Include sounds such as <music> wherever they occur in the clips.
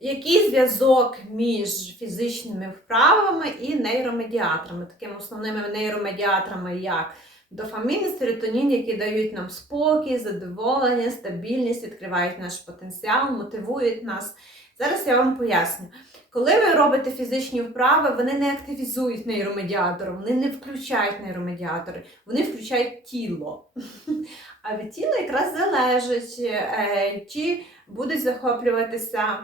Який зв'язок між фізичними вправами і нейромедіаторами, такими основними нейромедіаторами, як дофамін і серотонін, які дають нам спокій, задоволення, стабільність, відкривають наш потенціал, мотивують нас. Зараз я вам поясню. Коли ви робите фізичні вправи, вони не активізують нейромедіатори, вони не включають нейромедіатори, вони включають тіло. <laughs> А від тіла якраз залежить, е, чи будуть захоплюватися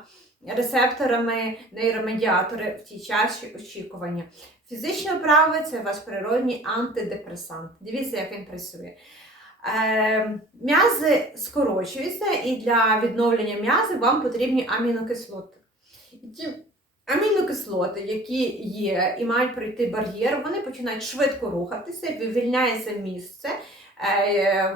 рецепторами нейромедіатори в тій часі очікування. Фізичні вправи це ваш природній антидепресант. Дивіться, як він працює. Е, М'язи скорочуються, і для відновлення м'язів вам потрібні амінокислоти. Ті амінокислоти, які є і мають пройти бар'єр, вони починають швидко рухатися, вивільняється місце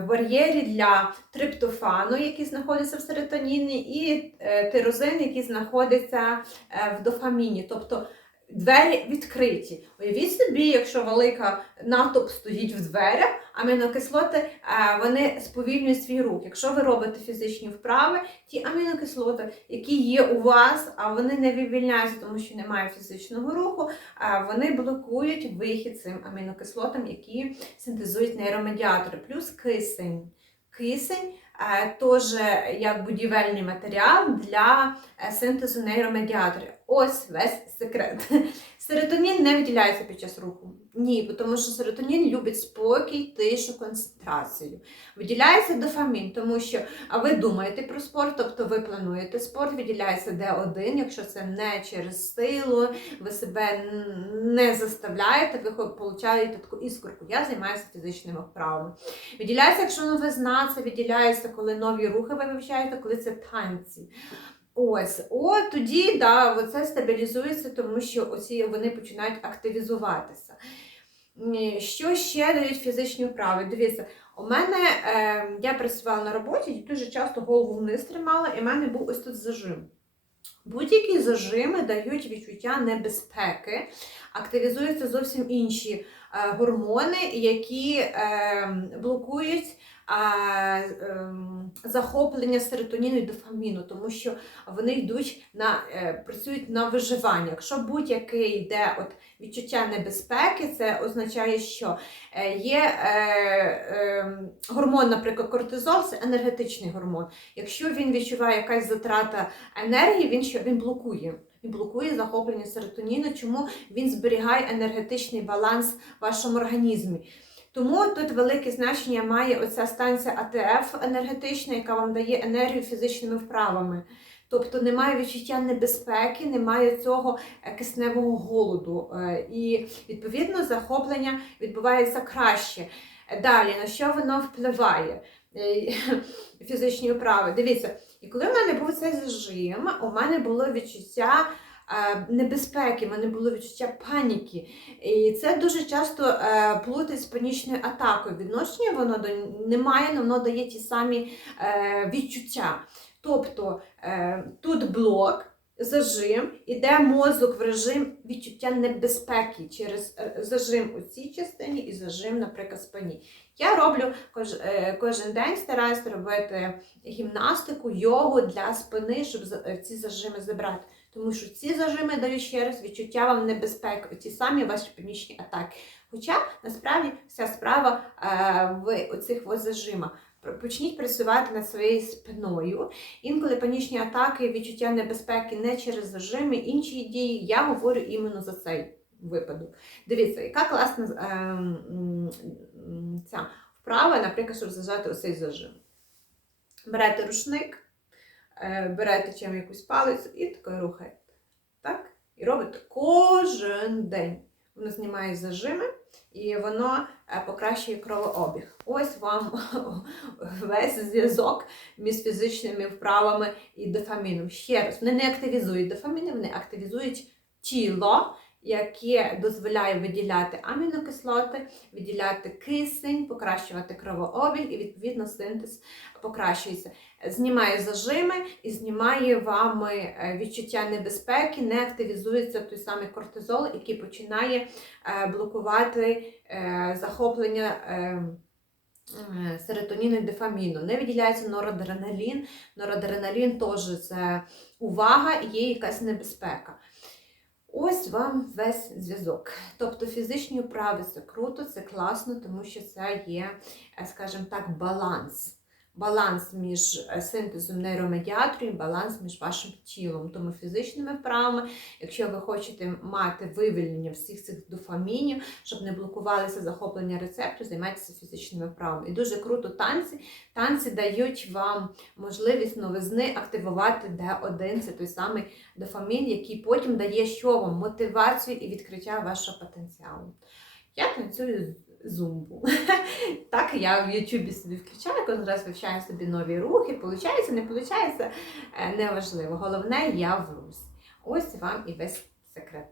в бар'єрі для триптофану, який знаходиться в серотоніні, і е, тирозин, який знаходиться е, в дофаміні. Тобто двері відкриті. Уявіть собі, якщо велика натовп стоїть в дверях, амінокислоти е, вони сповільнюють свій рух. Якщо ви робите фізичні вправи, ті амінокислоти, які є у вас, а вони не вивільняються, тому що немає фізичного руху, е, вони блокують вихід цим амінокислотам, які синтезують нейромедіатори, плюс кисень. Кисень теж як будівельний матеріал для е, синтезу нейромедіаторів. Ось весь секрет. <laughs> Серотонін не виділяється під час руху. Ні, тому що серотонін любить спокій, тишу, концентрацію. Виділяється дофамін, тому що ви думаєте про спорт, тобто ви плануєте спорт, виділяється Д1, якщо це не через силу, ви себе не заставляєте, ви получаєте таку іскорку. Я займаюся фізичними вправами. Виділяється, якщо новизна, це виділяється, коли нові рухи ви вивчаєте, коли це танці. Ось, от тоді да, оце стабілізується, тому що оці вони починають активізуватися. Що ще дають фізичні вправи? Дивіться, у мене е, я працювала на роботі і дуже часто голову вниз тримала, і в мене був ось тут зажим. Будь-які зажими дають відчуття небезпеки, активізуються зовсім інші е, гормони, які е, блокують захоплення серотоніну і дофаміну, тому що вони йдуть на е, працюють на виживання. Якщо будь-яке йде от відчуття небезпеки, це означає, що е, є е, е, гормон, наприклад, кортизол, це енергетичний гормон. Якщо він відчуває якась затрата енергії, він що він блокує. Він блокує захоплення серотоніну, чому він зберігає енергетичний баланс в вашому організмі. Тому тут велике значення має оця станція АТФ енергетична, яка вам дає енергію фізичними вправами. Тобто немає відчуття небезпеки, немає цього е, кисневого голоду. Е, І відповідно захоплення відбувається краще. Далі, на що воно впливає? Е, <laughs> Фізичні вправи. Дивіться, і коли в мене був цей зажим, у мене було відчуття небезпеки, в мене було відчуття паніки. І це дуже часто е, плутають з панічною атакою. Відношення воно немає, але воно дає ті самі е, відчуття. Тобто е, тут блок, зажим, іде мозок в режим відчуття небезпеки через е, зажим у цій частині і зажим, наприклад, спині. Я роблю кож, е, кожен день, стараюся робити гімнастику, йогу для спини, щоб е, ці зажими забрати. Тому що ці зажими дають ще раз відчуття вам небезпеки, ті самі ваші панічні атаки. Хоча насправді вся справа е, в оцих зажимах. Почніть працювати над своєю спиною. Інколи панічні атаки, відчуття небезпеки не через зажими, інші дії. Я говорю іменно за цей випадок. Дивіться, яка класна е, ця вправа, наприклад, щоб зажати оцей зажим. Берете рушник, берете чим якусь палицю і такою рухаєте. Так? І робите кожен день. Воно знімає зажими і воно е, покращує кровообіг. Ось вам <laughs> весь зв'язок між фізичними вправами і дофаміном. Ще раз, вони не активізують дофаміни, вони активізують тіло, яке дозволяє виділяти амінокислоти, виділяти кисень, покращувати кровообіг і відповідно синтез покращується. Знімає зажими і знімає вами е, відчуття небезпеки, не активізується той самий кортизол, який починає е, блокувати е, захоплення. Серотоніну і дофаміну. Не виділяється норадреналін. Норадреналін теж це увага і є якась небезпека. Ось вам весь зв'язок. Тобто фізичні вправи це круто, це класно, тому що це є, е, скажімо так, баланс. Баланс між е, синтезом нейромедіаторів, баланс між вашим тілом. Тому фізичними вправами, якщо ви хочете мати вивільнення всіх цих дофамінів, щоб не блокувалися захоплення рецепторів, займайтеся фізичними вправами. І дуже круто танці. Танці дають вам можливість новизни активувати Д1, це той самий дофамін, який потім дає що вам? Мотивацію і відкриття вашого потенціалу. Я танцюю зумбу. <laughs> Так, я в Ютубі собі включаю, кожен раз вивчаю собі нові рухи. Получається, не получається, е, неважливо. Головне, я врусь. Ось вам і весь секрет.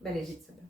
Бережіть себе.